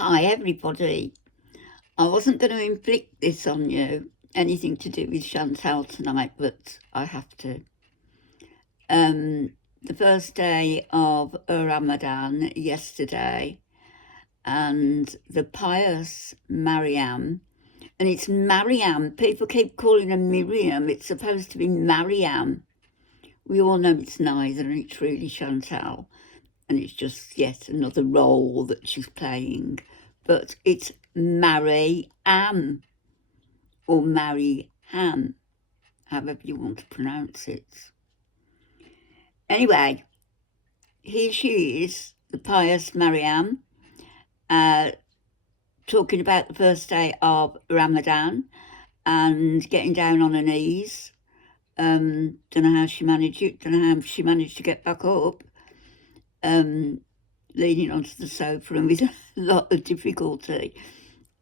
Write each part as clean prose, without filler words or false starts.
Hi everybody. I wasn't going to inflict this on you, anything to do with Chantal tonight, but I have to. The first day of Ramadan yesterday, and the pious Mariam, and it's Mariam, people keep calling her Miriam, it's supposed to be Mariam. We all know it's neither, and it's really Chantal, and it's just yet another role that she's playing, but it's Mariam or Mariam, however you want to pronounce it. Anyway, here she is, the pious Mariam, talking about the first day of Ramadan and getting down on her knees. Don't know how she managed it, don't know how she managed to get back up. Leaning onto the sofa and with a lot of difficulty.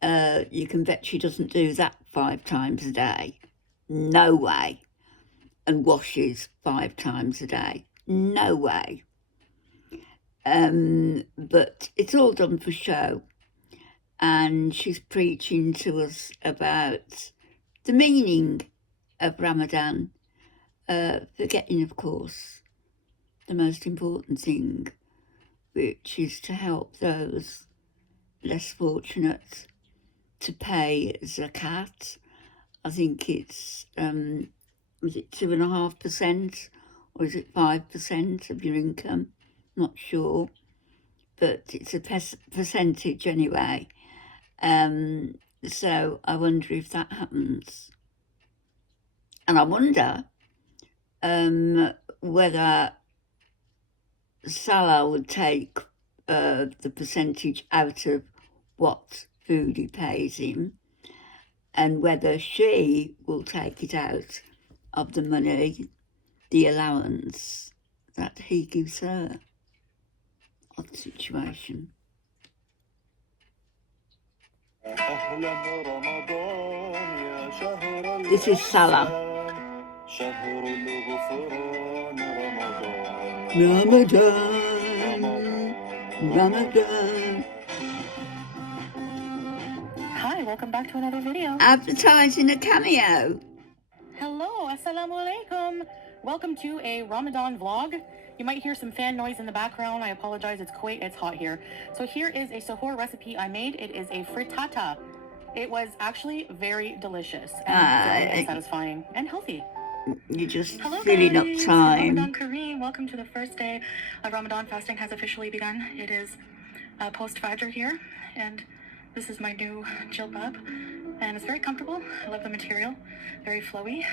You can bet she doesn't do that 5 times a day. No way. And washes 5 times a day. No way. But it's all done for show. And she's preaching to us about the meaning of Ramadan, forgetting, of course, the most important thing, which is to help those less fortunate to pay zakat. I think it's, was it 2.5% or is it 5% of your income? Not sure, but it's a percentage anyway. So I wonder if that happens. And I wonder whether Salah would take the percentage out of what food he pays him, and whether she will take it out of the money, the allowance that he gives her. Odd situation. This is Salah. Ramadan. Hi, welcome back to another video. Advertising a cameo. Hello, assalamu alaikum. Welcome to a Ramadan vlog. You might hear some fan noise in the background. I apologize, it's Kuwait, it's hot here. So here is a sahur recipe I made. It is a frittata. It was actually very delicious and satisfying and healthy. You're just filling up time. Ramadan Kareem, welcome to the first day of Ramadan. Fasting has officially begun. It is post-Fajr here, and this is my new jilbab, and it's very comfortable. I love the material, very flowy.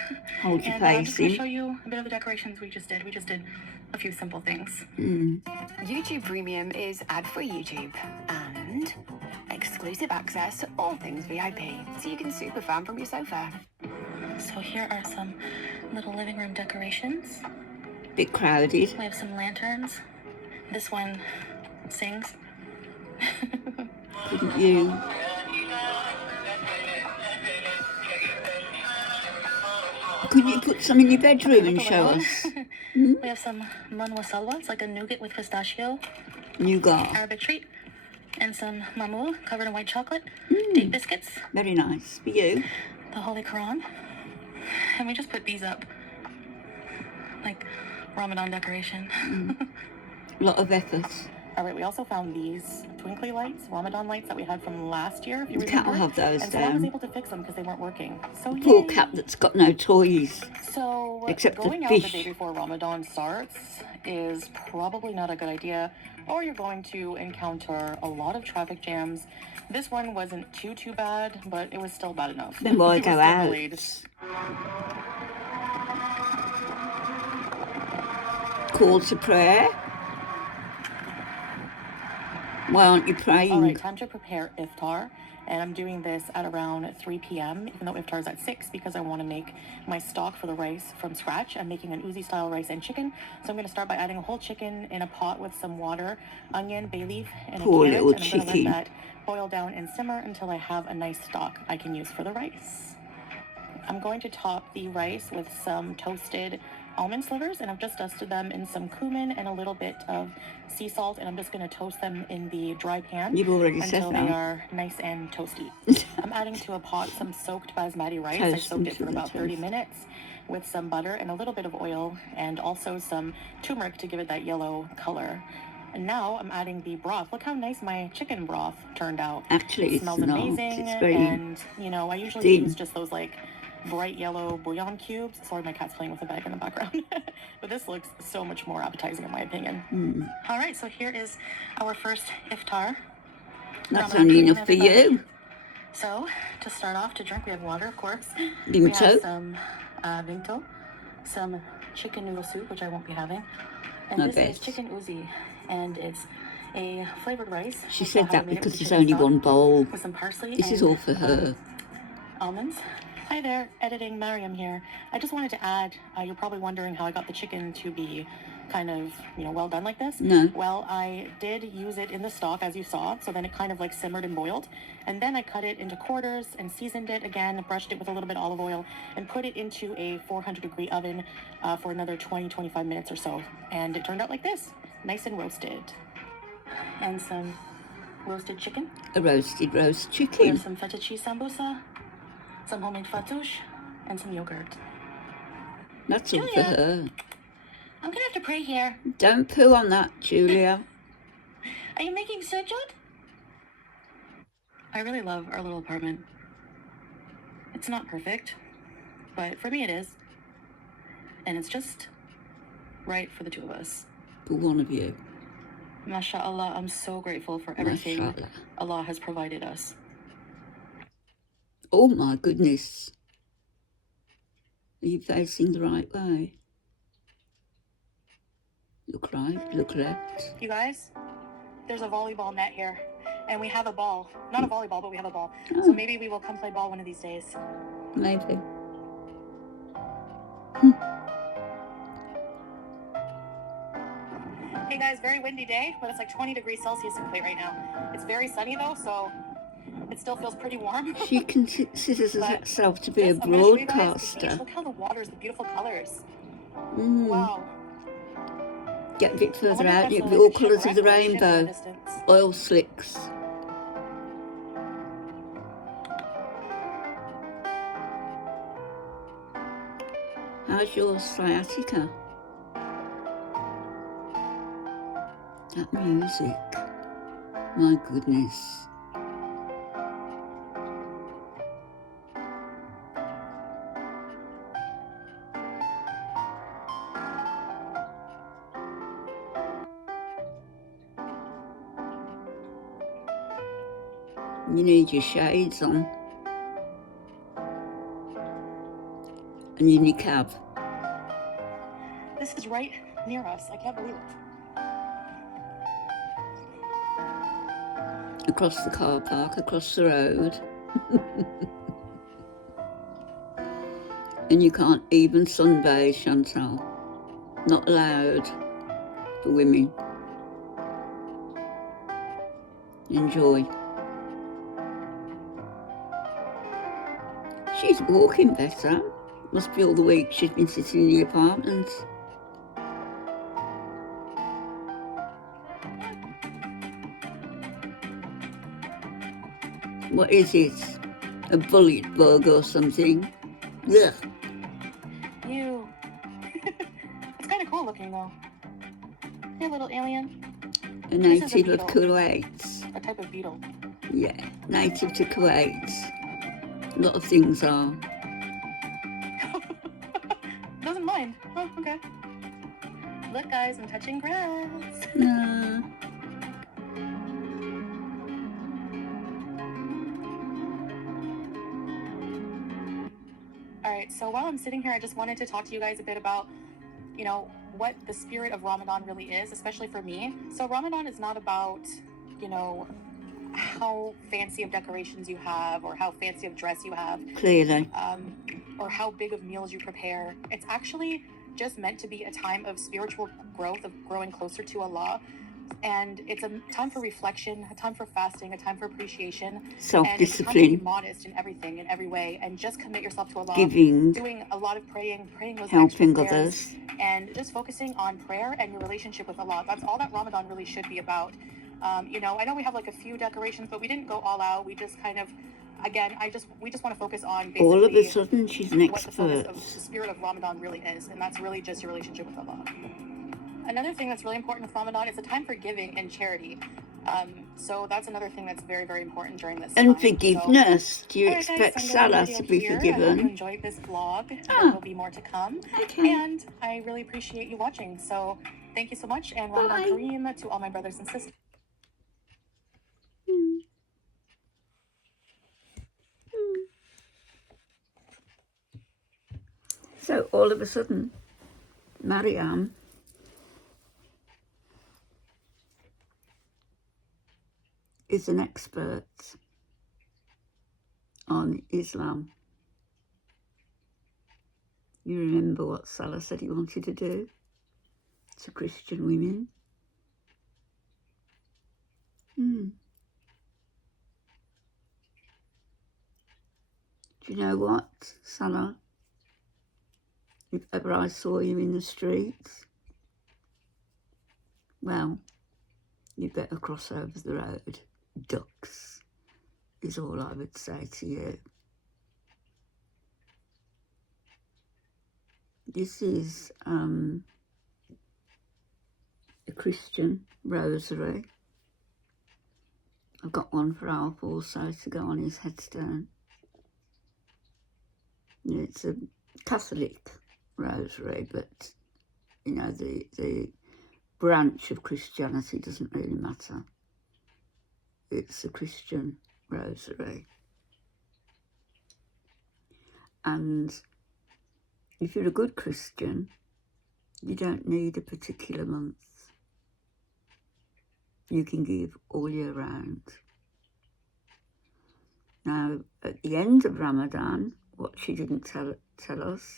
Hold your and I'm just going to face show you a bit of the decorations we just did. We just did a few simple things. YouTube Premium is ad-free YouTube and exclusive access to all things VIP, so you can super fan from your sofa. So here are some little living room decorations. Bit crowded. We have some lanterns. This one sings. Couldn't you? Could you put some in your bedroom and show us? We have some manwa salwa. It's like a nougat with pistachio. Nougat. Arabic treat. And some mamul covered in white chocolate. Date biscuits. Very nice. For you? The Holy Quran. And we just put these up. Like Ramadan decoration. A lot of effort. All right, we also found these twinkly lights, Ramadan lights that we had from last year, if you The remember. cat will have those and so I was down. able to fix them because they weren't working. So Poor yay. cat that's got no toys. So except the going out the fish. day before Ramadan starts is probably not a good idea, or you're going to encounter a lot of traffic jams. This one wasn't too bad, but it was still bad enough. Then why It was go still out? delayed. Call to prayer. Why aren't you praying? All right, time to prepare iftar. And I'm doing this at around 3 p.m., even though iftar is at 6, because I want to make my stock for the rice from scratch. I'm making an Uzi-style rice and chicken. So I'm going to start by adding a whole chicken in a pot with some water, onion, bay leaf, and Poor a carrot. little And I'm going to chicken. let that boil down and simmer until I have a nice stock I can use for the rice. I'm going to top the rice with some toasted almond slivers, and I've just dusted them in some cumin and a little bit of sea salt, and I'm just going to toast them in the dry pan You've already said until that. they are nice and toasty. I'm adding to a pot some soaked basmati rice. I Toast soaked them it for to the about 30 toast. minutes with some butter and a little bit of oil, and also some turmeric to give it that yellow color. And now I'm adding the broth. Look how nice my chicken broth turned out. Actually, It smells it's not. amazing. It's very and, you know, I usually thin. use just those like bright yellow bouillon cubes. Sorry, my cat's playing with a bag in the background. But this looks so much more appetizing in my opinion. All right, so here is our first iftar. That's Ramadan only cooking, enough for everybody. you. So, to start off, to drink, we have water, of course. Vinto. We have some vinto, some chicken noodle soup, which I won't be having. And I this bet. is chicken uzi, and it's a flavored rice. She Also said how I that made it because with there's chicken only stock one bowl. with some parsley This is and, all for her. almonds. Hi there, editing Mariam here. I just wanted to add, you're probably wondering how I got the chicken to be kind of, you know, well done like this. No. Well, I did use it in the stock, as you saw, so then it kind of like simmered and boiled. And then I cut it into quarters and seasoned it again, brushed it with a little bit of olive oil, and put it into a 400-degree oven for another 20-25 minutes or so. And it turned out like this, nice and roasted. And some roasted chicken. A roasted roast We have chicken. some feta cheese sambusa, some homemade fattoush, and some yogurt. That's all for Julia. her. I'm gonna have to pray here. Don't poo on that, Julia. Are you making sujud? I really love our little apartment. It's not perfect, but for me it is. And it's just right for the two of us. For one of you. MashaAllah, I'm so grateful for everything Mashallah. Allah has provided us. Oh my goodness. Are you facing the right way? Look right, look left. You guys, there's a volleyball net here, and we have a ball. Not a volleyball, but we have a ball. Oh. So maybe we will come play ball one of these days. Maybe. Hey guys, very windy day, but it's like 20 degrees Celsius in Kuwait right now. It's very sunny though, so it still feels pretty warm. She considers But herself to be a I'm gonna show you guys the broadcaster. beach. Look how the water's the beautiful colors. Mm. Wow. Get a bit I further wonder if out, that's you'll a, be like, all a colours of the shipwreck or a ship in the rainbow. distance. Oil slicks. How's your sciatica? That music. My goodness. You need your shades on. And your niqab. This is right near us. I can't believe it. Across the car park, across the road. And you can't even sunbathe, Chantal. Not allowed for women. Enjoy. She's walking better. Must be all the week she's been sitting in the apartment. What is it? A bullet bug or something? Ugh. You. It's kind of cool looking though. Hey, little alien. A This is a native of beetle. Kuwait. A type of beetle. Yeah, native to Kuwait. A lot of things are. Doesn't mind. Oh, okay. Look, guys, I'm touching grass. All right, so while I'm sitting here, I just wanted to talk to you guys a bit about, you know, what the spirit of Ramadan really is, especially for me. So Ramadan is not about, you know, how fancy of decorations you have or how fancy of dress you have, Clearly. or how big of meals you prepare. It's actually just meant to be a time of spiritual growth, of growing closer to Allah, And it's a time for reflection, a time for fasting, a time for appreciation. And it's a time to be self-discipline, modest in everything, in every way, and just commit yourself to Allah. giving, Doing a lot of praying those extra helping prayers, others. and just focusing on prayer and your relationship with Allah. That's all that Ramadan really should be about. You know, I know we have like a few decorations, but we didn't go all out. We just kind of, again, we just want to focus on basically All of a sudden, she's an what the focus expert. of the spirit of Ramadan really is, and that's really just your relationship with Allah. Another thing that's really important with Ramadan is a time for giving and charity. So that's another thing that's very, very important during this And time. forgiveness. Do you Alright, guys, expect so I'm gonna end Salah the to video be here. I hope you forgiven? enjoyed this vlog. There Ah, will be more to come. okay. And I really appreciate you watching. So thank you so much, and Ramadan Bye. Kareem to all my brothers and sisters. Hmm. Hmm. So all of a sudden, Mariam is an expert on Islam. You remember what Salah said he wanted to do to Christian women? Hmm. Do you know what, Salah? If ever I saw you in the streets, well, you'd better cross over the road. Ducks is all I would say to you. This is a Christian rosary. I've got one for Alf also to go on his headstone. It's a Catholic rosary, but you know, the branch of Christianity doesn't really matter. It's a Christian rosary. And if you're a good Christian, you don't need a particular month. You can give all year round. Now, at the end of Ramadan, what she didn't tell us,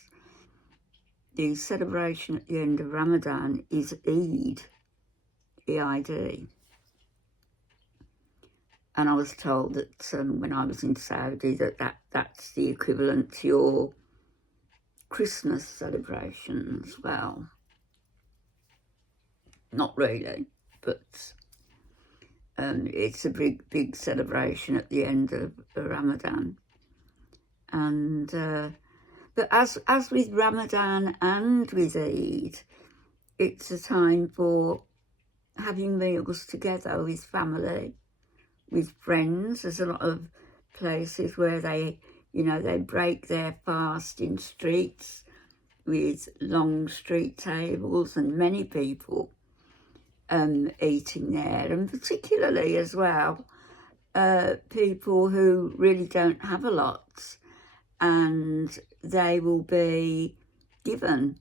the celebration at the end of Ramadan is Eid, E-I-D. And I was told that when I was in Saudi that's the equivalent to your Christmas celebration as well. Not really, but it's a big celebration at the end of Ramadan. And but as with Ramadan and with Eid, it's a time for having meals together with family, with friends. There's a lot of places where they break their fast in streets with long street tables and many people eating there, and particularly as well people who really don't have a lot, and they will be given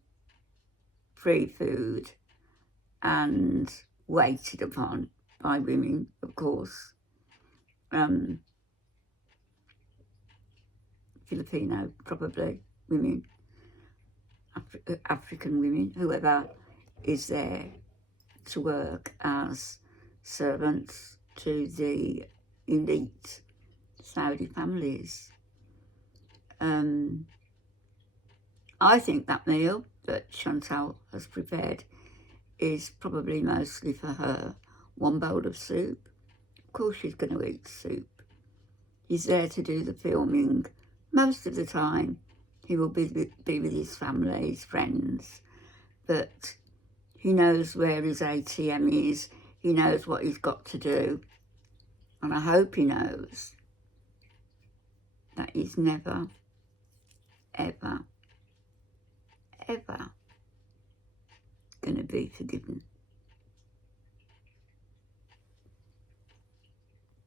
free food and waited upon by women, of course. Filipino, probably, women, African women, whoever is there to work as servants to the elite Saudi families. I think that meal that Chantal has prepared is probably mostly for her. One bowl of soup. Of course she's going to eat soup. He's there to do the filming. Most of the time he will be with his family, his friends, but he knows where his ATM is. He knows what he's got to do. And I hope he knows that he's never, ever, ever going to be forgiven.